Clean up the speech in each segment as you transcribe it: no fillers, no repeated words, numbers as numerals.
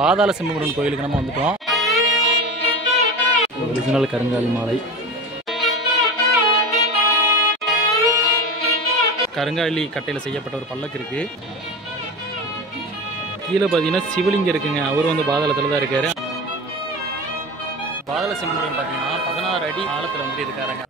பாதாள செம்புமுருகன் கோயிலுக்கு நம்ம வந்துட்டோம். ஒரிஜினல் கருங்காலி மாலை. கருங்காலி கட்டையில் செய்யப்பட்ட ஒரு பல்லக்கு இருக்குது. கீழே பார்த்தீங்கன்னா சிவலிங்கம் இருக்குங்க. அவர் வந்து பாதாளத்தில் தான் இருக்காரு. பாதாள செம்புமுருகன் பார்த்தீங்கன்னா 16 அடி ஆழத்தில் வந்துட்டு இருக்காருங்க.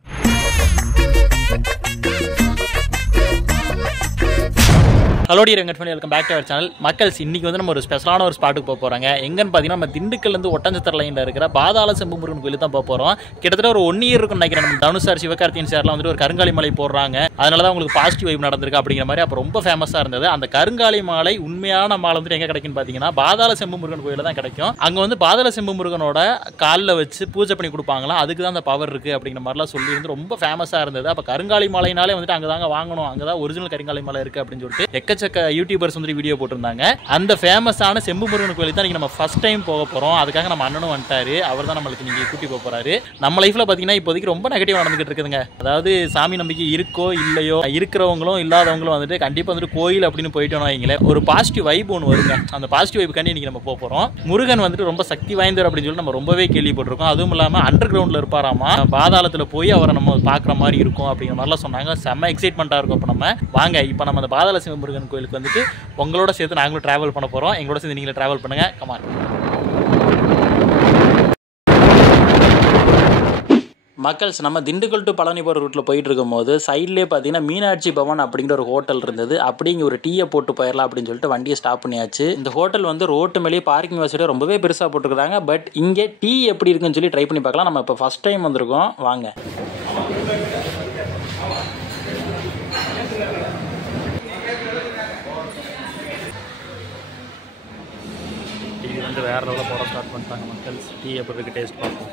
Hello dear Venkat, welcome back to our channel. மக்கள்ஸ், இன்னைக்கு வந்து நம்ம ஒரு ஸ்பெஷலான ஒரு ஸ்பாட்டுக்கு போக போகிறாங்க. எங்கன்னு பார்த்தீங்கன்னா நம்ம திண்டுக்கல்லேருந்து ஒட்டஞ்சத்திர லைனில் இருக்கிற பாதாள செம்புமுருகன் கோயில் தான் போக போகிறோம். கிட்டத்தட்ட ஒரு 1 year இருக்குன்னு நினைக்கிறேன். நம்ம தனுஷ் சார், சிவகார்த்திகேயன் சார்லாம் வந்துட்டு ஒரு கருங்காலி மலை போடுறாங்க. அதனால தான் உங்களுக்கு பாசிட்டிவ் வைப் நடந்திருக்கு அப்படிங்கிற மாதிரி அப்போ ரொம்ப ஃபேமஸாக இருந்தது. அந்த கருங்காலி மாலை, உண்மையான மாலை வந்துட்டு எங்கே கிடைக்குன்னு பார்த்தீங்கன்னா பாதாள செம்புமுருகன் கோயிலில் தான் கிடைக்கும். அங்கே வந்து பாதாள செம்புமுருகனோட காலில் வச்சு பூஜை பண்ணி கொடுப்பாங்களாம். அதுக்கு தான் அந்த பவர் இருக்குது அப்படிங்கிற மாதிரிலாம் சொல்லி வந்து ரொம்ப ஃபேமஸாக இருந்தது. அப்போ கருங்காலி மாலைனாலே வந்துட்டு அங்கே தாங்க வாங்கணும், அங்கே தான் ஒரிஜினல் கருங்காலி மாலை இருக்குது அப்படின்னு சொல்லிட்டு எக்கச்சக்க யூடியூபர்ஸ் வந்து வீடியோ போட்டிருந்தாங்க. அந்த ஃபேமஸான செம்புமுருகன் கோயில் தான் நம்ம ஃபர்ஸ்ட் டைம் போக போறோம். அதுக்காக நம்ம அண்ணனும் வந்துட்டாரு. அவர் தான் நம்மளுக்கு நீங்க கூட்டி போக போறாரு. நம்ம லைஃப்ல பாத்தீங்கன்னா இப்போதைக்கு ரொம்ப நெகட்டிவா நடந்துகிட்டு இருக்குதுங்க. அதாவது சாமி நம்பிக்கை இருக்கோ இல்லையோ, இருக்கிறவங்களும் இல்லாதவங்களும் வந்துட்டு கண்டிப்பா வந்துட்டு கோயில் அப்படின்னு போயிட்டோம் வைங்களேன், ஒரு பாசிட்டிவ் வைப் ஒன்று வருங்க. அந்த பாசிட்டிவ் வைப் கண்டி இன்னைக்கு நம்ம போக போறோம். முருகன் வந்துட்டு ரொம்ப சக்தி வாய்ந்தவர் அப்படின்னு சொல்லி நம்ம ரொம்பவே கேள்விப்பட்டிருக்கோம். அதுவும் இல்லாம அண்டர் கிரவுண்ட்ல இருப்பாராமா, பாதாளத்துல போய் அவரை நம்ம பாக்குற மாதிரி இருக்கும் அப்படிங்கிற மாதிரிலாம் சொன்னாங்க. செம்ம எக்ஸைட்மெண்டா இருக்கும். இப்போ நம்ம வாங்க, இப்போ நம்ம அந்த பாதாள செம்புமுருகன் கோயிலுக்கு வந்துட்டு உங்களோட சேர்த்து நாங்களும் டிராவல் பண்ண போறோம். எங்களோட சேர்ந்து நீங்களும் டிராவல் பண்ணுங்க. கமான். மக்கள்ஸ், நம்ம திண்டுக்கல் டு பழனி போகிற ரூட்டில் போயிட்டு இருக்கும் போது சைட்லேயே பார்த்தீங்கன்னா மீனாட்சி பவன் அப்படிங்கிற ஒரு ஹோட்டல் இருந்தது. அப்படிங்க ஒரு டீயை போட்டு போயிடலாம் அப்படின்னு சொல்லிட்டு வண்டியை ஸ்டாப் பண்ணியாச்சு. இந்த ஹோட்டல் வந்து ரோட்டு மேலேயே பார்க்கிங் வசதியோட ரொம்பவே பெருசாக போட்டுருக்காங்க. பட் இங்கே டீ எப்படி இருக்குன்னு சொல்லி ட்ரை பண்ணி பார்க்கலாம். நம்ம இப்போ ஃபர்ஸ்ட் டைம் வந்திருக்கோம். வாங்க. டீ வந்து வேறு லெவலில் போட ஸ்டார்ட் பண்ணிட்டாங்க. மக்கள்ஸ், டீ எப்படி இருக்குது டேஸ்ட் பார்ப்போம்.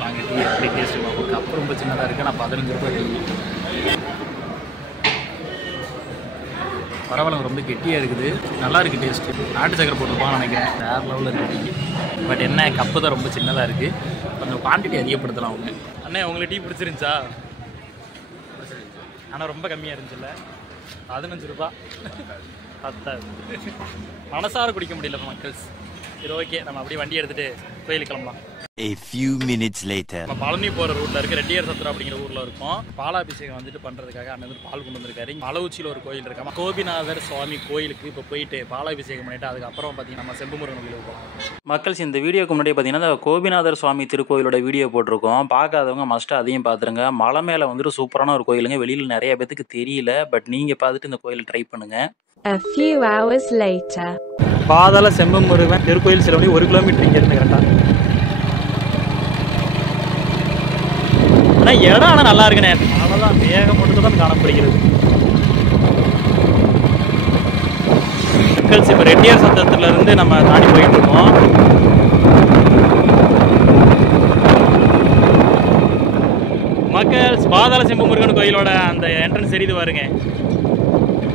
வாங்க, டீ எப்படி டேஸ்ட் பார்ப்போம். கப்பு ரொம்ப சின்னதாக இருக்குது. நான் 15 ரூபாய் டீ. பரவாயில்ல, ரொம்ப கெட்டியாக இருக்குது. நல்லா இருக்குது டேஸ்ட்டு. நாட்டு சக்கரை போட்டுருப்பான்னு நினைக்கிறேன். வேறு லெவலில் இருக்குது டீ. பட் என்ன, கப்பு தான் ரொம்ப சின்னதாக இருக்குது. கொஞ்சம் குவான்டிட்டி அதிகப்படுத்தலாம். அவங்க அண்ணே, உங்களுக்கு டீ பிடிச்சிருந்துச்சா? ஆனால் ரொம்ப கம்மியாக இருந்துச்சுல்ல? 15 ரூபா பத்தாது. மனசார குடிக்க முடியல மக்கள்ஸ். சரி, ஓகே, நம்ம அப்படியே வண்டி எடுத்துகிட்டு கோயிலுக்கு கிளம்பலாம். A few minutes later. நம்ம பழனி போகிற ரூட்டில் இருக்க ரெட்டியார் சத்திரம் அப்படிங்கிற ஊரில் இருக்கும். பாலாபிஷேகம் வந்துட்டு பண்ணுறதுக்காக அண்ணன் வந்து பால் கொண்டு வந்திருக்காரு. மலை உச்சியில் ஒரு கோயில் இருக்காம, கோபிநாதர் சுவாமி கோயிலுக்கு இப்போ போயிட்டு பாலாபிஷேகம் பண்ணிவிட்டு அதுக்கப்புறம் பார்த்தீங்கன்னா நம்ம செம்புமுருகன் கோயிலுக்கு போகலாம். மக்கள்ஸ், இந்த வீடியோக்கு முன்னாடி பார்த்தீங்கன்னா கோபிநாதர் சுவாமி திருக்கோயிலோட வீடியோ போட்டிருக்கோம். பார்க்காதவங்க மஸ்ட்டு அதையும் பார்த்துருங்க. மலை மேலே வந்துட்டு சூப்பரான ஒரு கோயிலுங்க. வெளியில் நிறைய பேத்துக்கு தெரியல. பட் நீங்கள் பார்த்துட்டு இந்த கோயிலை ட்ரை பண்ணுங்கள். A few hours later. பாதாள செம்புமுருகன் திருக்கோயில் செலவழி 1 கிலோமீட்டர் இங்கே இருந்து கரெக்டாக. ஆனால் இடம் ஆனால் நல்லா இருக்குண்ணே. அவ்வளோதான், வேகம் மட்டும் தான் காணப்படுகிறது. மக்கள்ஸ், இப்போ ரெட்டியார் சத்திரத்துலேருந்து நம்ம தாண்டி போயிட்டு இருக்கோம். மக்கள்ஸ், பாதாள செம்புமுருகன் கோயிலோட அந்த என்ட்ரன்ஸ் தெரியுது பாருங்க.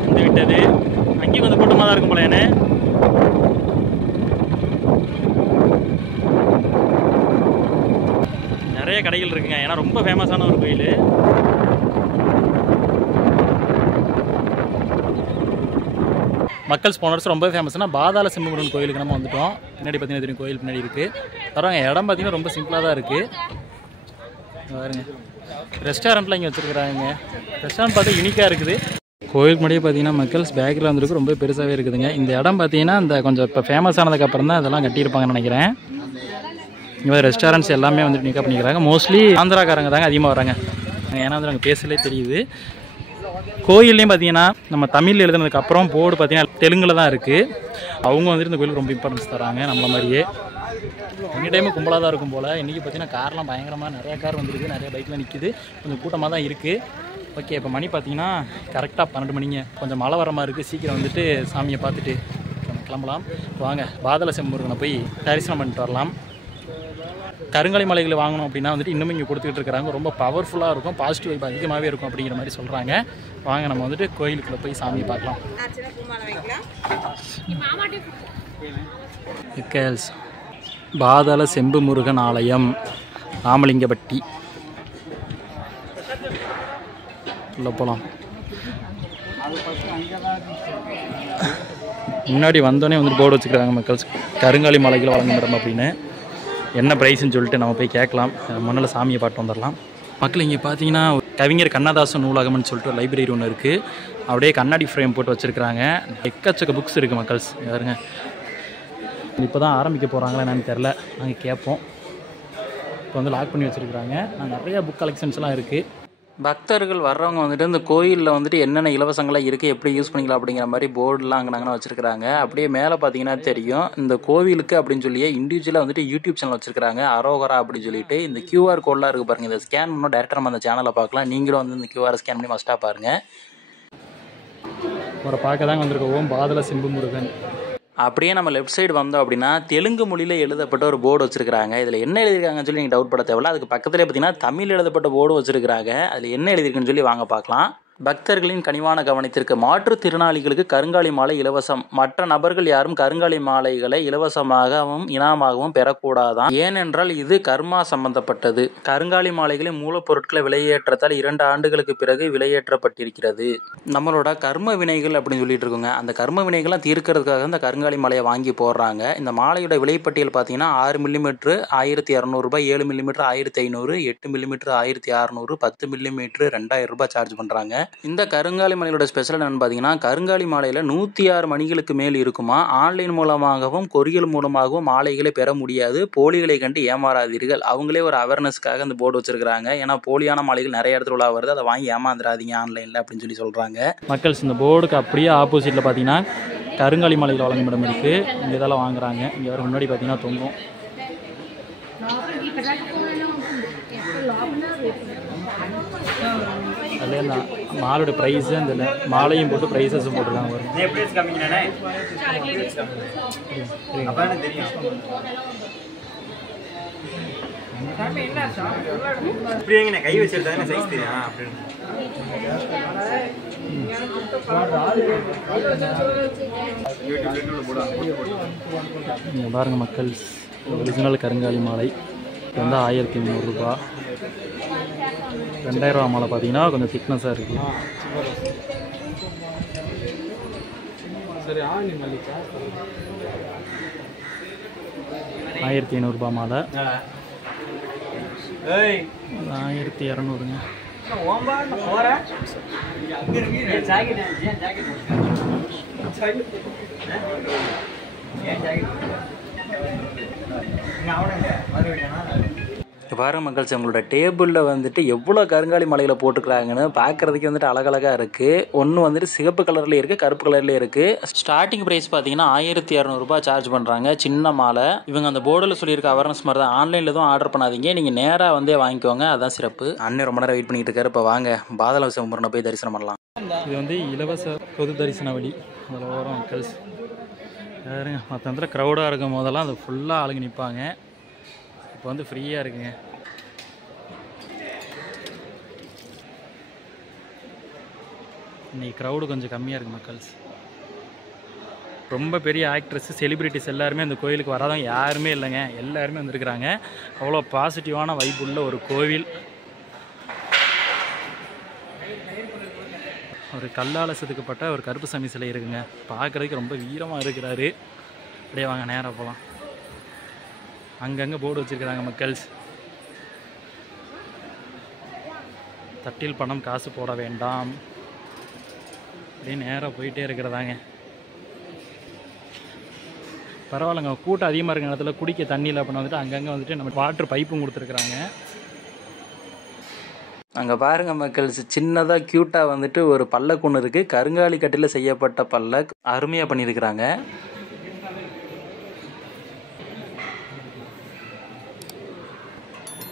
வந்து விட்டது. அங்கேயும் கொஞ்சம் கூட்டமாக தான் இருக்கும் போல. ஏன்னா நிறைய கடைகள் இருக்குங்க. ஏன்னா ரொம்ப ஃபேமஸான ஒரு கோயில். மக்கள்ஸ், போன வருஷம் ரொம்ப ஃபேமஸ்னா பாதாள செம்புமுருகன் கோயிலுக்கு நம்ம வந்துட்டோம். பின்னாடி பார்த்தீங்கன்னா தெரியும், கோயில் பின்னாடி இருக்குது. தரவங்க இடம் பார்த்தீங்கன்னா ரொம்ப சிம்பிளாக தான் இருக்குது. பாருங்க, ரெஸ்டாரண்ட்லாம் இங்கே வச்சுருக்குறாங்க. ரெஸ்டாரண்ட் பார்த்தா யூனிக்காக இருக்குது. கோயிலுக்கு முன்னாடியே பார்த்தீங்கன்னா மக்கள்ஸ் பேக்ரவுண்ட் வந்துருக்கு ரொம்ப பெருசாகவே இருக்குதுங்க. இந்த இடம் பார்த்தீங்கன்னா இந்த கொஞ்சம் இப்போ ஃபேமஸ் ஆனதுக்கப்புறம் தான் இதெல்லாம் கட்டியிருப்பாங்கன்னு நினைக்கிறேன். இங்கே ரெஸ்டாரண்ட்ஸ் எல்லாமே வந்துட்டு நிற்க பண்ணிக்கிறாங்க. மோஸ்ட்லி ஆந்திராக்காரங்க தாங்க அதிகமாக வராங்க. ஏன்னா வந்து நாங்கள் பேசலே தெரியுது. கோயில்லையும் பார்த்தீங்கன்னா நம்ம தமிழ் எழுதுனதுக்கப்புறம் போர்டு பார்த்தீங்கன்னா தெலுங்கில் தான் இருக்குது. அவங்க வந்துட்டு இந்த கோயிலுக்கு ரொம்ப இம்பார்ட்டன்ஸ் தராங்க. நம்மள மாதிரியே எனி டைமும் கும்பலாக தான் இருக்கும் போல். இன்றைக்கி பார்த்தீங்கன்னா கார்லாம் பயங்கரமாக நிறையா கார் வந்துருக்கு. நிறைய பைக்கில் நிற்கிது. கொஞ்சம் கூட்டமாக தான் இருக்குது. ஓகே, இப்போ மணி பார்த்தீங்கன்னா கரெக்டாக 12 மணிங்க. கொஞ்சம் மழை வர மாதிரி இருக்குது. சீக்கிரம் வந்துட்டு சாமியை பார்த்துட்டு கிளம்பலாம். வாங்க, பாதாள செம்புமுருகனை போய் தரிசனம் பண்ணிட்டு வரலாம். கருங்காலி மலைகளை வாங்கணும் அப்படின்னா வந்துட்டு இன்னும் இங்கே கொடுத்துக்கிட்டு இருக்கிறாங்க. ரொம்ப பவர்ஃபுல்லாக இருக்கும், பாசிட்டிவ் வைப் அதிகமாகவே இருக்கும் அப்படிங்கிற மாதிரி சொல்கிறாங்க. வாங்க, நம்ம வந்துட்டு கோயிலுக்குள்ளே போய் சாமியை பார்க்கலாம். பாதாள செம்புமுருகன் ஆலயம், ராமலிங்கப்பட்டி. உள்ள போகலாம். முன்னாடி வந்தோடனே வந்துட்டு போர்டு வச்சுக்கிறாங்க மக்கள்ஸ், கருங்காலி மலைகள் வழங்கும் இடம் அப்படின்னு. என்ன ப்ரைஸ்ன்னு சொல்லிட்டு நம்ம போய் கேட்கலாம். முன்னால் சாமியை பாட்டு வந்துடலாம். மக்கள் இங்கே பார்த்தீங்கன்னா கவிஞர் கண்ணதாசன் நூலகம்னு சொல்லிட்டு ஒரு லைப்ரரி ஒன்று இருக்குது. அப்படியே கண்ணாடி ஃப்ரேம் போட்டு வச்சுருக்கிறாங்க. எக்கச்சக்க புக்ஸ் இருக்குது மக்கள்ஸ். யாருங்க இப்போ தான் ஆரம்பிக்க போகிறாங்களா என்னன்னு தெரில, நாங்கள் கேட்போம். இப்போ வந்து லாக் பண்ணி வச்சுருக்குறாங்க. நிறையா புக் கலெக்ஷன்ஸ்லாம் இருக்குது. பக்தர்கள் வர்றவங்க வந்துட்டு இந்த கோயிலில் வந்துட்டு என்னென்ன இலவசங்களாக இருக்குது, எப்படி யூஸ் பண்ணிக்கலாம் அப்படிங்கிற மாதிரி போர்டெலாம் அங்கே வச்சுருக்காங்க. அப்படியே மேலே பார்த்தீங்கன்னா தெரியும், இந்த கோவிலுக்கு அப்படின்னு சொல்லியே இண்டிவிஜுவலாக வந்துட்டு யூடியூப் சேனல் வச்சுருக்காங்க, அரோகரா அப்படின்னு சொல்லிட்டு. இந்த கியூஆர் கோடெலாம் இருக்குது பாருங்கள், இதை ஸ்கேன் பண்ணால் டேரெக்டாக நம்ம அந்த சேனலை பார்க்கலாம். நீங்களும் வந்து இந்த கியூஆர் ஸ்கேன் பண்ணி மஸ்ட்டாக பாருங்கள். ஒரு பார்க்க தாங்க வந்திருக்கோம், பாதாள செம்பு முருகன். அப்படியே நம்ம லெஃப்ட் சைடு வந்தோம் அப்படின்னா தெலுங்கு மொழியில் எழுதப்பட்ட ஒரு போர்டு வச்சுருக்காங்க. இதில் என்ன எழுதியிருக்காங்கன்னு சொல்லி நீங்கள் டவுட் பட தேவையில்ல. அதுக்கு பக்கத்துலேயே பார்த்தீங்கன்னா தமிழ் எழுதப்பட்ட போர்டு வச்சுருக்காங்க. அதில் என்ன எழுதியிருக்குன்னு சொல்லி வாங்க பார்க்கலாம். பக்தர்களின் கனிவான கவனத்திற்கு, மாற்றுத்திறனாளிகளுக்கு கருங்காலி மாலை இலவசம். மற்ற நபர்கள் யாரும் கருங்காலி மாலைகளை இலவசமாகவும் இனாமாகவும் பெறக்கூடாதான், ஏனென்றால் இது கர்மா சம்பந்தப்பட்டது. கருங்காலி மாலைகளின் மூலப்பொருட்களை விலையேற்றத்தால் 2 ஆண்டுகளுக்கு பிறகு விலையேற்றப்பட்டிருக்கிறது. நம்மளோட கர்ம வினைகள் அப்படின்னு சொல்லிட்டு இருக்கோங்க. அந்த கர்ம வினைகள்லாம் தீர்க்கிறதுக்காக இந்த கருங்காலி மாலையை வாங்கி போடுறாங்க. இந்த மாலையோட விலைப்பட்டியல் பார்த்தீங்கன்னா 6 மில்லிமீட்டர் 1200 ரூபாய், 7 மில்லிமீட்டர் 1500, 8 மில்லிமீட்டர் 1600, 10 மில்லிமீட்டர் 2000 ரூபாய் சார்ஜ் பண்ணுறாங்க. இந்த கருங்காலி மாலையோட ஸ்பெஷல் என்னன்னு பார்த்தீங்கன்னா, கருங்காலி மாலையில் 106 மணிகளுக்கு மேல் இருக்குமா. ஆன்லைன் மூலமாகவும் கொரியல் மூலமாகவும் மாலைகளை பெற முடியாது. போலிகளை கண்டு ஏமாறாதீர்கள். அவங்களே ஒரு அவேர்னஸ்க்காக அந்த போர்டு வச்சிருக்காங்க. ஏன்னா போலியான மாலைகள் நிறைய இடத்துல உலா வருது, அதை வாங்கி ஏமாந்துடாதீங்க ஆன்லைனில் அப்படின்னு சொல்லி சொல்கிறாங்க. மக்கள்ஸ் இந்த போர்டுக்கு அப்படியே ஆப்போசிட்டில் பார்த்தீங்கன்னா கருங்காலி மாலைகள் வழங்கும் இடம் இருக்குது. இங்கே இதெல்லாம் வாங்குறாங்க. இங்கே வர முன்னாடி பார்த்தீங்கன்னா தொங்கும். அதில் இந்த மாலோட ப்ரைஸு, அந்த மாலையும் போட்டு ப்ரைஸஸும் போட்டுருக்காங்க. கை வச்சிருந்தாங்க சைஸ் தெரியும். பாருங்க மக்கள், ஒரிஜினல் கருங்காலி மாலை இது வந்து 1300 ரூபாய். 2000 ரூபா மாலை பார்த்தீங்கன்னா கொஞ்சம் திக்னஸாக இருக்குது. 1500 ரூபாய் மாலை, 1200ங்க. பாருங்க மக்கள்ஸ், உங்களோட டேபிளில் வந்துட்டு எவ்வளோ கருங்காலி மலையில் போட்டுக்கிறாங்கன்னு பார்க்குறதுக்கு வந்துட்டு அழகழகாக இருக்குது. ஒன்று வந்துட்டு சிகப்பு கலர்லேயே இருக்குது, கருப்பு கலர்லேயே இருக்குது. ஸ்டார்டிங் ப்ரைஸ் பார்த்தீங்கன்னா 1200 ரூபாய் சார்ஜ் பண்ணுறாங்க சின்ன மாலை. இவங்க அந்த போர்டில் சொல்லியிருக்க அவேர்னஸ் மாதிரி தான். ஆன்லைனில் எதுவும் ஆர்டர் பண்ணாதீங்க, நீங்கள் நேராக வந்தே வாங்கிக்கோங்க, அதுதான் சிறப்பு. அண்ணன் ரொம்ப நேரம் வெயிட் பண்ணிட்டு இருக்காரு. இப்போ வாங்க பாதாள செம்புரனை போய் தரிசனம் பண்ணலாம். இது வந்து இலவச பொது தரிசன வழி. அதில் வரும் மக்கள்ஸ் யாருங்க, மற்ற இடத்துல க்ரௌடாக இருக்கும் போதெல்லாம் அது ஃபுல்லாக ஆளுங்க நிற்பாங்க. இப்போ வந்து ஃப்ரீயாக இருக்குங்க. இன்றைக்கி க்ரௌடு கொஞ்சம் கம்மியாக இருக்குது மக்கள்ஸ். ரொம்ப பெரிய ஆக்ட்ரஸ், செலிப்ரிட்டிஸ் எல்லாருமே அந்த கோயிலுக்கு வராதவங்க யாருமே இல்லைங்க, எல்லாருமே வந்துருக்குறாங்க. அவ்வளோ பாசிட்டிவான வைப் உள்ள ஒரு கோவில். ஒரு கல்லால் செதுக்கப்பட்ட ஒரு கருப்பு சாமி சிலை இருக்குங்க. பார்க்குறதுக்கு ரொம்ப வீரமாக இருக்கிறாரு. அப்படியே வாங்க நேராக போகலாம். அங்கங்கே போர்டு வச்சுருக்கிறாங்க மக்கள்ஸ். தட்டில் பணம் காசு போட வேண்டாம் அப்படியே நேராக போயிட்டே இருக்கிறதாங்க. பரவாயில்லைங்க, கூட்டம் அதிகமாக இருக்கிற இடத்துல குடிக்க தண்ணியில் அப்படின்னு வந்துட்டு அங்கங்கே வந்துட்டு நம்ம வாட்டர் பைப்பும் கொடுத்துருக்குறாங்க. அங்கே பாருங்கள் மக்கள்ஸ், சின்னதாக க்யூட்டாக வந்துட்டு ஒரு பல்லக்கு ஒன்று இருக்குது. கருங்காலி கட்டில் செய்யப்பட்ட பல்லக்கு அருமையாக பண்ணியிருக்கிறாங்க.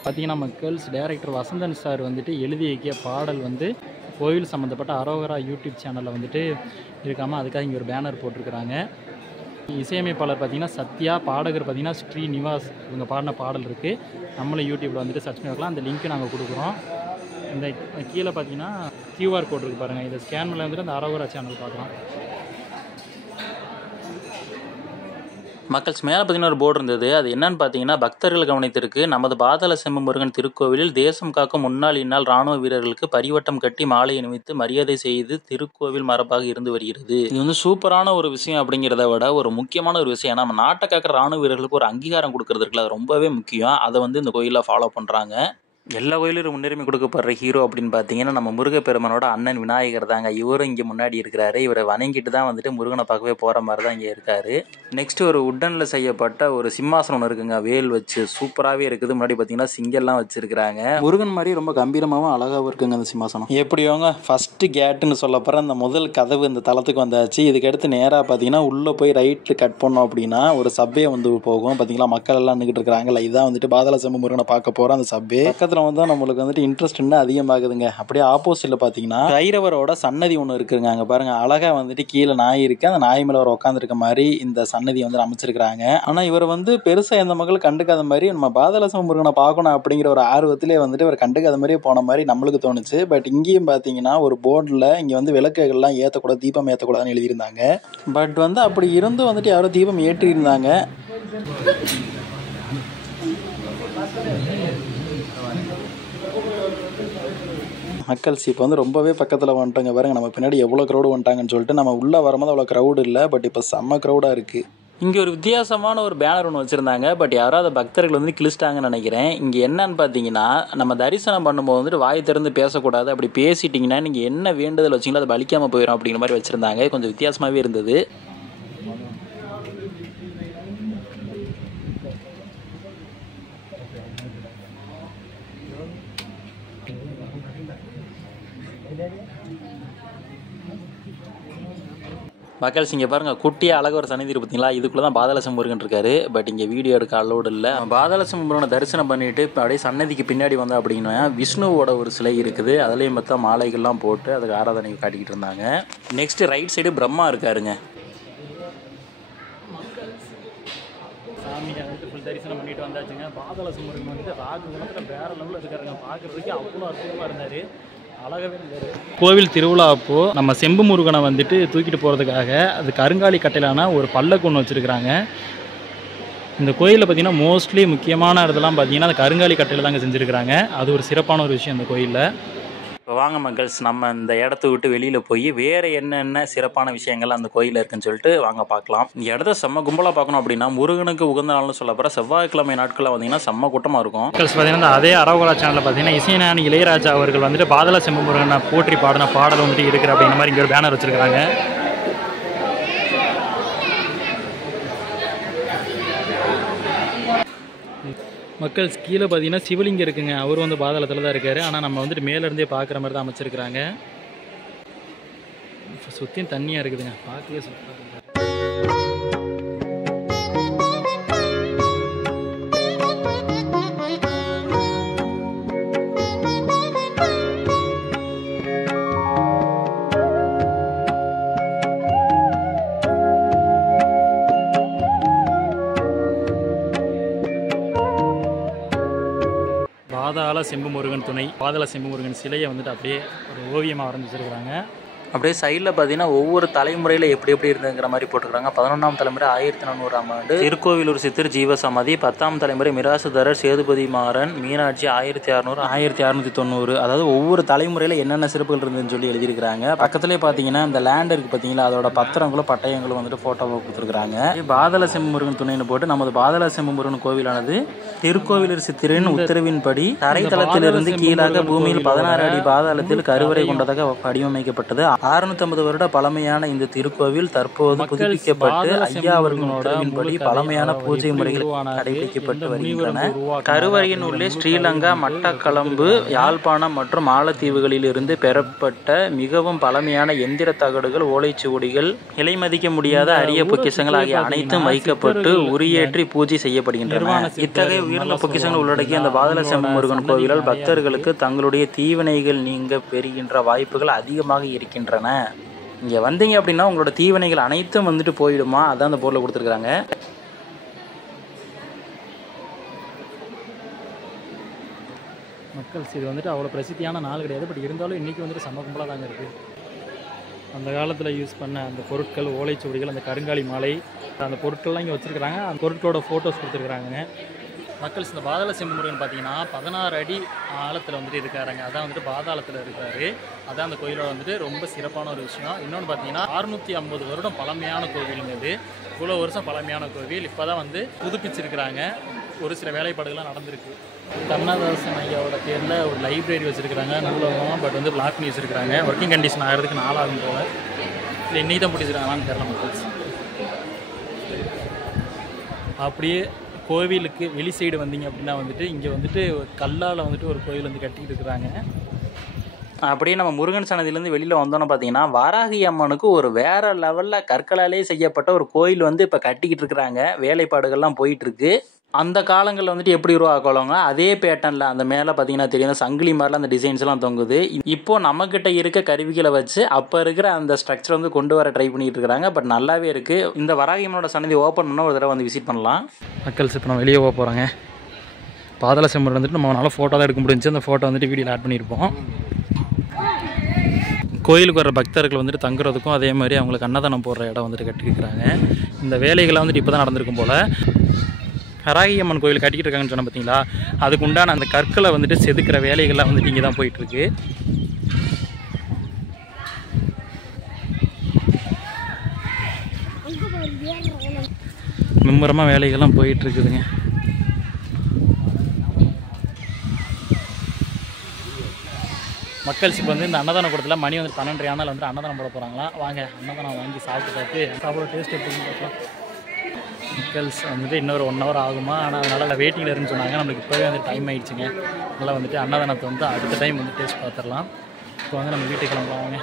பார்த்தீங்கன்னா மக்கள்ஸ், டைரக்டர் வசந்தன் சார் வந்துட்டு எழுதி வைக்கிய பாடல் வந்து கோவில் சம்மந்தப்பட்ட அரோகரா யூடியூப் சேனலில் வந்துட்டு இருக்காமல், அதுக்காக இங்கே ஒரு பேனர் போட்டிருக்கிறாங்க. இசையமைப்பாளர் பார்த்திங்கன்னா சத்யா, பாடகர் பார்த்திங்கன்னா ஸ்ரீநிவாஸ். இவங்க பாடின பாடல் இருக்குது. நம்மளும் யூடியூப்பில் வந்துட்டு சர்ச் பண்ணி வைக்கலாம். அந்த லிங்க்கு நாங்கள் கொடுக்குறோம். இந்த கீழே பார்த்தீங்கன்னா கியூஆர் கோட் இருக்குது பாருங்கள். இதை ஸ்கேன் பண்ணி வந்துட்டு அந்த அரோகரா சேனல் பார்க்கலாம். மக்கள்ஸ் மேலே பார்த்தீங்கன்னா ஒரு போர்டு இருந்தது. அது என்னன்னு பார்த்தீங்கன்னா, பக்தர்கள் கவனித்திருக்கு, நமது பாதாள செம்பு முருகன் திருக்கோவிலில் தேசம் காக்கும் முன்னாள் இந்நாள் ராணுவ வீரர்களுக்கு பரிவட்டம் கட்டி மாலை அணிவித்து மரியாதை செய்து திருக்கோவில் மரபாக இருந்து வருகிறது. இது வந்து சூப்பரான ஒரு விஷயம் அப்படிங்கிறத விட ஒரு முக்கியமான ஒரு விஷயம். நம்ம நாட்டை காக்கிற ராணுவ வீரர்களுக்கு ஒரு அங்கீகாரம் கொடுக்கறது இருக்குல்ல, அது ரொம்பவே முக்கியம். அதை வந்து இந்த கோயிலில் ஃபாலோ பண்ணுறாங்க. எல்லா கோயிலும் முன்னுரிமை கொடுக்கப்படுற ஹீரோ அப்படின்னு பார்த்தீங்கன்னா நம்ம முருகப்பெருமானோட அண்ணன் விநாயகர் தாங்க. இவரும் இங்கே முன்னாடி இருக்கிறாரு. இவரை வணங்கிட்டு தான் வந்துட்டு முருகனை பார்க்கவே போகிற மாதிரி தான் இங்கே இருக்காரு. நெக்ஸ்ட் ஒரு உட்டனில் செய்யப்பட்ட ஒரு சிம்மாசனம் ஒன்று இருக்குங்க, வேல் வச்சு சூப்பராகவே இருக்குது. முன்னாடி பார்த்தீங்கன்னா சிங்கெல்லாம் வச்சிருக்கிறாங்க. முருகன் மாதிரி ரொம்ப கம்பீரமாகவும் அழகாகவும் இருக்குங்க அந்த சிம்மாசனம். எப்படியோங்க ஃபர்ஸ்ட் கேட்டுன்னு சொல்லப்படுற அந்த முதல் கதவு இந்த தளத்துக்கு வந்தாச்சு. இதுக்கடுத்து நேராக பார்த்தீங்கன்னா உள்ளே போய் ரைட்டு கட் பண்ணோம் அப்படின்னா ஒரு சப்வே வந்து போகும். பார்த்தீங்களா மக்கள் எல்லாம் நின்றுட்டு இருக்கிறாங்கல்ல, இதான் வந்துட்டு பாதாள செம்பு முருகனை பார்க்க போகிற அந்த சப்வே. பக்கத்தில் வந்து நம்மளுக்கு வந்துட்டு இன்ட்ரெஸ்ட் இன்னும் அதிகமாகுதுங்க. அப்படியே ஆப்போசிட்ல பார்த்தீங்கன்னா பைரவரோட சன்னதி ஒன்று இருக்குங்க. அங்கே பாருங்க அழகா வந்துட்டு கீழே நாய் இருக்கு, அந்த நாய் மேலே ஒரு உட்காந்துருக்க மாதிரி இந்த சன்னதி வந்து அமைச்சிருக்கிறாங்க. ஆனால் இவர் வந்து பெருசாக எந்த மக்கள் கண்டுக்காத மாதிரி நம்ம பாதாள செம்பு முருகனை பார்க்கணும் அப்படிங்கிற ஒரு ஆர்வத்திலே வந்துட்டு இவர் கண்டுக்காத மாதிரியே போன மாதிரி நம்மளுக்கு தோணுச்சு. பட் இங்கேயும் பார்த்தீங்கன்னா ஒரு போர்டில் இங்கே வந்து விளக்குகள்லாம் ஏற்றக்கூடாது, தீபம் ஏற்றக்கூடாதுன்னு எழுதியிருந்தாங்க. பட் வந்து அப்படி இருந்து வந்துட்டு யாரோ தீபம் ஏற்றி இருந்தாங்க. மக்கள்ஸ் இப்போ வந்து ரொம்பவே பக்கத்தில் வந்துட்டாங்க பாருங்க. நம்ம பின்னாடி எவ்வளோ க்ரௌடு வந்துட்டாங்கன்னு சொல்லிட்டு நம்ம உள்ளே வரும்போது அவ்வளோ க்ரௌடு இல்லை, பட் இப்போ செம்ம க்ரௌடாக இருக்குது. இங்கே ஒரு வித்தியாசமான ஒரு பேனர் ஒன்று வச்சுருந்தாங்க. பட் யாராவது பக்தர்கள் வந்து கிழிச்சிட்டாங்கன்னு நினைக்கிறேன். இங்கே என்னன்னு பார்த்தீங்கன்னா நம்ம தரிசனம் பண்ணும்போது வந்துட்டு வாய் திறந்து பேசக்கூடாது, அப்படி பேசிட்டிங்கன்னா நீங்கள் என்ன வேண்டுதல் வச்சிங்களோ அதை பலிக்காமல் போயிடும் அப்படிங்கிற மாதிரி வச்சுருந்தாங்க. கொஞ்சம் வித்தியாசமாகவே இருந்தது. மக்கள்ஸ் இங்கே பாருங்கள், குட்டியாக அழகாக ஒரு சன்னிதி பார்த்தீங்களா, இதுக்குள்ளே தான் பாதாள செம்பு முருகன் இருக்காரு. பட் இங்கே வீடியோ எடுக்க அலோடு இல்லை. பாதாள செம்பு முருகனை தரிசனம் பண்ணிவிட்டு அப்படியே சன்னதிக்கு பின்னாடி வந்தோம் அப்படின்னா விஷ்ணுவோட ஒரு சிலை இருக்குது. அதுலேயும் பார்த்தா மாலைகள்லாம் போட்டு அதுக்கு ஆராதனை காட்டிக்கிட்டு இருந்தாங்க. நெக்ஸ்ட் ரைட் சைடு பிரம்மா இருக்காருங்க. சாமியை வந்துட்டு ஃபுல் தரிசனம் பண்ணிட்டு வந்தாச்சுங்க. பாதாள செம்பு முருகன் வந்துட்டு ராகு குணத்தில் வேற லெவலில் இருக்காருங்க. பார்க்குறதுக்கு அவ்வளோ அற்புதமாக இருந்தார், அழகாகவே இருந்தார். கோவில் திருவிழா அப்போது நம்ம செம்பு முருகனை வந்துட்டு தூக்கிட்டு போகிறதுக்காக அது கருங்காலி கட்டையிலான ஒரு பல்லக்கு ஒன்று வச்சுருக்கிறாங்க. இந்த கோயிலில் பார்த்திங்கன்னா மோஸ்ட்லி முக்கியமான இடத்துலாம் பார்த்திங்கன்னா அந்த கருங்காலி கட்டையில் தாங்க செஞ்சுருக்கிறாங்க. அது ஒரு சிறப்பான ஒரு விஷயம் இந்த கோயிலில். இப்போ வாங்க மக்கள்ஸ், நம்ம இந்த இடத்த விட்டு வெளியில் போய் வேறு என்னென்ன சிறப்பான விஷயங்கள் அந்த கோயிலில் இருக்குன்னு சொல்லிட்டு வாங்க பார்க்கலாம். இந்த இடத்த செம்ம கும்பலாக பார்க்கணும் அப்படின்னா முருகனுக்கு உகந்த நாள்னு சொல்ல போகிற செவ்வாய்க்கிழமை நாட்களில் வந்தீங்கன்னா செம்ம கூட்டமாக இருக்கும். மக்கள்ஸ் பார்த்தீங்கன்னா அதே அரவகலா சேனலில் பார்த்தீங்கன்னா இசைஞானி இளையராஜா அவர்கள் வந்துட்டு பாதாள செம்பு முருகனை போற்றி பாடின பாடல் வந்துட்டு இருக்கிற அப்படிங்கிற மாதிரி இங்கே ஒரு பேனர் வச்சுருக்காங்க. மக்கள் கீழே பார்த்தீங்கன்னா சிவலிங்கம் இருக்குங்க. அவர் வந்து பாதாளத்தில் தான் இருக்கார். ஆனால் நம்ம வந்துட்டு மேலேருந்தே பார்க்குற மாதிரி தான் அமைச்சிருக்கிறாங்க. சுற்றியும் தண்ணியாக இருக்குதுங்க, பார்க்கவே சூப்பராக இருக்குது. பாதாள செம்பு முருகன் துணை பாதாள செம்பு முருகன் சிலையை வந்துட்டு அப்படியே ஒரு ஓவியமாக வரைஞ்சி வச்சிருக்கிறாங்க. அப்படியே சைடில் பார்த்தீங்கன்னா ஒவ்வொரு தலைமுறையில் எப்படி எப்படி இருந்துங்கிற மாதிரி போட்டுருக்காங்க. 11ஆம் தலைமுறை 1400ஆம் ஆண்டு திருக்கோவிலூர் சித்தர் ஜீவசமாதி, 10ஆம் தலைமுறை மிராசுதாரர் சேதுபதி மாறன் மீனாட்சி 1600 1690. அதாவது ஒவ்வொரு தலைமுறையில் என்னென்ன சிறப்புகள் இருந்துன்னு சொல்லி எழுதியிருக்கிறாங்க. பக்கத்துலேயே பார்த்தீங்கன்னா இந்த லேண்ட் இருக்குது பார்த்தீங்களா, அதோட பத்திரங்களும் பட்டயங்களும் வந்துட்டு ஃபோட்டோவை கொடுத்துருக்காங்க. பாதாள செம்பு முருகன் துணைன்னு போட்டு நமது பாதாள செம்பு முருகன் கோவிலானது திருக்கோவிலூர் சித்தரின் உத்தரவின்படி தரைத்தளத்திலிருந்து கீழாக பூமியில் 16 அடி பாதாளத்தில் கருவறை கொண்டதாக வடிவமைக்கப்பட்டது. 650 வருட பழமையான இந்த திருக்கோவில் தற்போது புதுப்பிக்கப்பட்டு ஐயா அவர்களின் உத்தரவின்படி பழமையான பூஜை முறைகள் கடைபிடிக்கப்பட்டு வருகின்றன. கருவறையின் உள்ளே ஸ்ரீலங்கா, மட்டக்களம்பு, யாழ்ப்பாணம் மற்றும் மாலத்தீவுகளில் இருந்து பெறப்பட்ட மிகவும் பழமையான எந்திர தகடுகள், ஓலைச்சுவடிகள், இலை மதிக்க முடியாத அரிய பொக்கிஷங்கள் ஆகிய அனைத்தும் வைக்கப்பட்டு உரியேற்றி பூஜை செய்யப்படுகின்றன. இத்தகைய உயர்ந்த பொக்கிஷங்கள் உள்ளடக்கிய அந்த பாதாள செம்பு முருகன் கோவிலால் பக்தர்களுக்கு தங்களுடைய தீவினைகள் நீங்க பெறுகின்ற வாய்ப்புகள் அதிகமாக இருக்கின்றன. இங்கே வந்தீங்க அப்படின்னா உங்களோட தீவினைகள் அனைத்தும் வந்துட்டு போயிடுமா, அதான் அந்த போர்டில் கொடுத்துருக்குறாங்க. மக்கள் இது வந்துட்டு அவ்வளோ பிரசித்தியான நாள் கிடையாது. பட் இருந்தாலும் இன்றைக்கி வந்துட்டு செம்ம கும்பலாக தாங்க இருக்குது. அந்த காலத்தில் யூஸ் பண்ண அந்த பொருட்கள், ஓலைச்சுவடிகள், அந்த கருங்காலி மாலை, அந்த பொருட்கள்லாம் இங்கே வச்சுருக்கிறாங்க. அந்த பொருட்களோட ஃபோட்டோஸ் கொடுத்துருக்குறாங்க. மக்கள் இந்த பாதாள செம்பு முருகன் பார்த்தீங்கன்னா 16 அடி ஆழத்தில் வந்துட்டு இருக்காருங்க. அதான் வந்துட்டு பாதாளத்தில் இருக்காரு. அதான் அந்த கோயிலோட வந்துட்டு ரொம்ப சிறப்பான ஒரு விஷயம். இன்னொன்று பார்த்தீங்கன்னா 650 வருடம் பழமையான கோவிலுங்க. இது இவ்வளோ வருஷம் பழமையான கோவில் இப்போ தான் வந்து புதுப்பிச்சிருக்கிறாங்க. ஒரு சில வேலைப்பாடுகள்லாம் நடந்திருக்கு. கண்ணதாசன் ஐயாவோட பேரில் ஒரு லைப்ரரி வச்சுருக்கிறாங்க. நூலகமாக பட் வந்து பிளாக் பண்ணி வச்சுருக்கிறாங்க. ஒர்க்கிங் கண்டிஷன் ஆகிறதுக்கு 4 ஆகும் போல். இல்லை இன்னைக்கு தான் பிடிச்சிருக்காங்களான்னு தெரியல மக்கள். அப்படியே கோவிலுக்கு வெளி சைடு வந்தீங்க அப்படின்னா வந்துட்டு இங்கே வந்துட்டு கல்லால் வந்துட்டு ஒரு கோவில் வந்து கட்டிக்கிட்டு இருக்கிறாங்க. அப்படியே நம்ம முருகன் சன்னதியிலேருந்து வெளியில் வந்தோன்னு பார்த்தீங்கன்னா வாராகி அம்மனுக்கு ஒரு வேறு லெவலில் கற்களாலே செய்யப்பட்ட ஒரு கோயில் வந்து இப்போ கட்டிக்கிட்டு இருக்கிறாங்க. வேலைப்பாடுகள்லாம் போயிட்டுருக்கு. அந்த காலங்களில் வந்துட்டு எப்படி உருவாக்கலாங்க அதே பேட்டர்னில் அந்த மேலே பார்த்தீங்கன்னா தெரியும் சங்கிலி மாதிரிலாம் அந்த டிசைன்ஸ்லாம் தொங்குது. இப்போது நம்மக்கிட்ட இருக்க கருவிகளை வச்சு அப்போ இருக்கிற அந்த ஸ்ட்ரக்சர் வந்து கொண்டு வர ட்ரை பண்ணிட்டு இருக்கிறாங்க. பட் நல்லாவே இருக்குது. இந்த வராகி அம்மனோட சன்னதி ஓப்பன் பண்ணால் ஒரு தடவை வந்து விசிட் பண்ணலாம். மக்கள்ஸ் இப்போ நம்ம வெளியே போக போகிறாங்க. பாதாள செம்பு வந்துட்டு நம்மளால் ஃபோட்டோ தான் எடுக்க முடிஞ்சு. அந்த ஃபோட்டோ வந்துட்டு வீடியோவில் ஆட் பண்ணியிருப்போம். கோயிலுக்கு வர பக்தர்கள் வந்துட்டு தங்குறதுக்கும் அதே மாதிரி அவங்களுக்கு அன்னதானம் போடுற இடம் வந்துட்டு கட்டியிருக்கிறாங்க. இந்த வேலைகள்லாம் வந்துட்டு இப்போ தான் நடந்திருக்கும் போல். வராகி அம்மன் கோயில் கட்டிக்கிட்டு இருக்காங்கன்னு சொன்னால் பார்த்தீங்களா, அதுக்கு உண்டான அந்த கற்களை வந்துட்டு செதுக்கிற வேலைகள்லாம் வந்துட்டு இங்கே தான் போயிட்டுருக்கு. மும்முரமாக வேலைகள்லாம் போயிட்டுருக்குதுங்க. மக்கள்ஸ் இப்போ வந்து இந்த அன்னதான கூடத்தில் மணி வந்து 12:30 ஆனால் வந்து அன்னதானம் போட போகிறாங்களா. வாங்க அன்னதானம் வாங்கி சாப்பிட்டு பார்த்து சாப்பிட டேஸ்ட் எப்படின்னு பார்க்கலாம். மக்கள்ஸ் வந்துட்டு இன்னொரு 1 hour ஆகுமா, ஆனால் அதனால் வெயிட்டிங்கில் இருக்குன்னு சொன்னாங்க. நம்மளுக்கு இப்போவே வந்து டைம் ஆகிடுச்சுங்க. அதனால் வந்துட்டு அன்னதானத்தை வந்து அடுத்த டைம் வந்து டேஸ்ட் பார்த்துடலாம். இப்போ வந்து நம்ம வீட்டுக்கு கிளம்பலாம் வாங்க.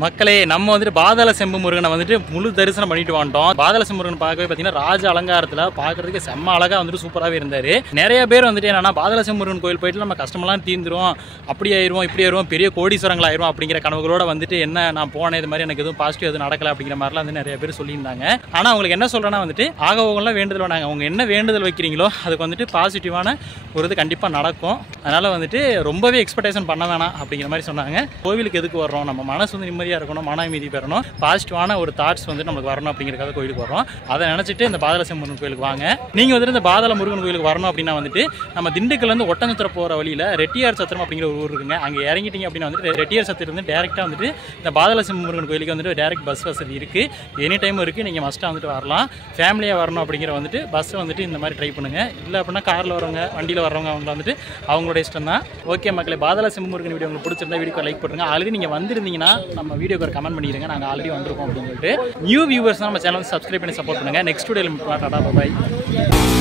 மக்களே நம்ம வந்துட்டு பாதாள செம்பு முருகனை வந்துட்டு முழு தரிசனம் பண்ணிட்டு வந்துட்டோம். பாதாள செம்பு முருகன் பார்க்கவே பார்த்தீங்கன்னா ராஜ அலங்காரத்தில் பார்க்கறதுக்கு செம்ம அழகாக வந்துட்டு சூப்பராகவே இருந்தார். நிறைய பேர் வந்துட்டு என்னன்னா பாதாள செம்பு முருகன் கோயில் போயிட்டு நம்ம கஷ்டமெல்லாம் தீர்ந்துரும், அப்படி ஆயிரும் இப்படி ஆயிரும் பெரிய கோடீஸ்வரங்கள் ஆயிரும் அப்படிங்கிற கனவுகளோட வந்துட்டு என்ன நான் போனேன் இது மாதிரி எனக்கு எதுவும் பாசிட்டிவ் எதுவும் நடக்கல அப்படிங்கிற மாதிரிலாம் வந்து நிறைய பேர் சொல்லியிருந்தாங்க. ஆனால் அவங்களுக்கு என்ன சொல்கிறேன்னா வந்துட்டு ஆகவங்களாம் வேண்டுதல் வேணாங்க. அவங்க என்ன வேண்டுதல் வைக்கிறீங்களோ அதுக்கு வந்துட்டு பாசிட்டிவான ஒரு இது கண்டிப்பாக நடக்கும். அதனால் வந்துட்டு ரொம்பவே எக்ஸ்பெக்டேஷன் பண்ண வேணாம் அப்படிங்கிற மாதிரி சொன்னாங்க. கோவிலுக்கு எதுக்கு வர்றோம், நம்ம மனசு வந்து நிம்மதியாக இருக்கணும், மன அமைதி பெறணும், பாசிட்டிவான ஒரு தாட்ஸ் வந்து நமக்கு வரணும் அப்படிங்கிறதுக்காக கோயிலுக்கு வரோம். அதை நினச்சிட்டு இந்த பாதாள செம்பு முருகன் கோயிலுக்கு வாங்க. நீங்கள் வந்துட்டு இந்த பாதாள முருகன் கோயிலுக்கு வரணும் அப்படின்னா வந்துட்டு நம்ம திண்டுக்கல்லேருந்து ஒட்டஞ்சத்திரம் போகிற வழியில் ரெட்டியார் சத்திரம் அப்படிங்கிற ஒரு ஊர் இருக்குங்க. அங்கே இறங்கிட்டீங்க அப்படின்னா வந்துட்டு ரெட்டியார் சத்திரம் வந்து டேரெக்டாக வந்துட்டு இந்த பாதாள செம்பு முருகன் கோயிலுக்கு வந்துட்டு டேரெக்ட் பஸ் வசதி இருக்குது. எனி டைம் இருக்குது. நீங்கள் மஸ்ட்டாக வந்துட்டு வரலாம். ஃபேமிலியாக வரணும் அப்படிங்கிற வந்துட்டு பஸ்ஸை வந்துட்டு இந்த மாதிரி ட்ரை பண்ணுங்கள். இல்லை அப்படின்னா காரில் வரவங்க வண்டியில் வரவங்க அவங்க வந்துட்டு அவங்களோட இஷ்டம் தான். ஓகே மக்களே, பாதாள செம்பு முருகன் வீடியோ உங்களுக்கு பிடிச்சிருந்தா வீடியோக்கு லைக் பண்ணுங்க. ஆல்ரெடி நீங்கள் வந்திருந்தீங்கன்னா நம்ம வீடியோக்கு ஒரு கமெண்ட் பண்ணிடுங்க. நாங்கள் ஆல்ரெடி வந்திருக்கோம் அப்படின்னு சொல்லிட்டு. நியூ வியூவர்ஸ் நம்ம சேனல் சப்ஸ்கிரைப் பண்ணி சப்போர்ட் பண்ணுங்கள். நெக்ஸ்ட் வீடியோவில் பாய்.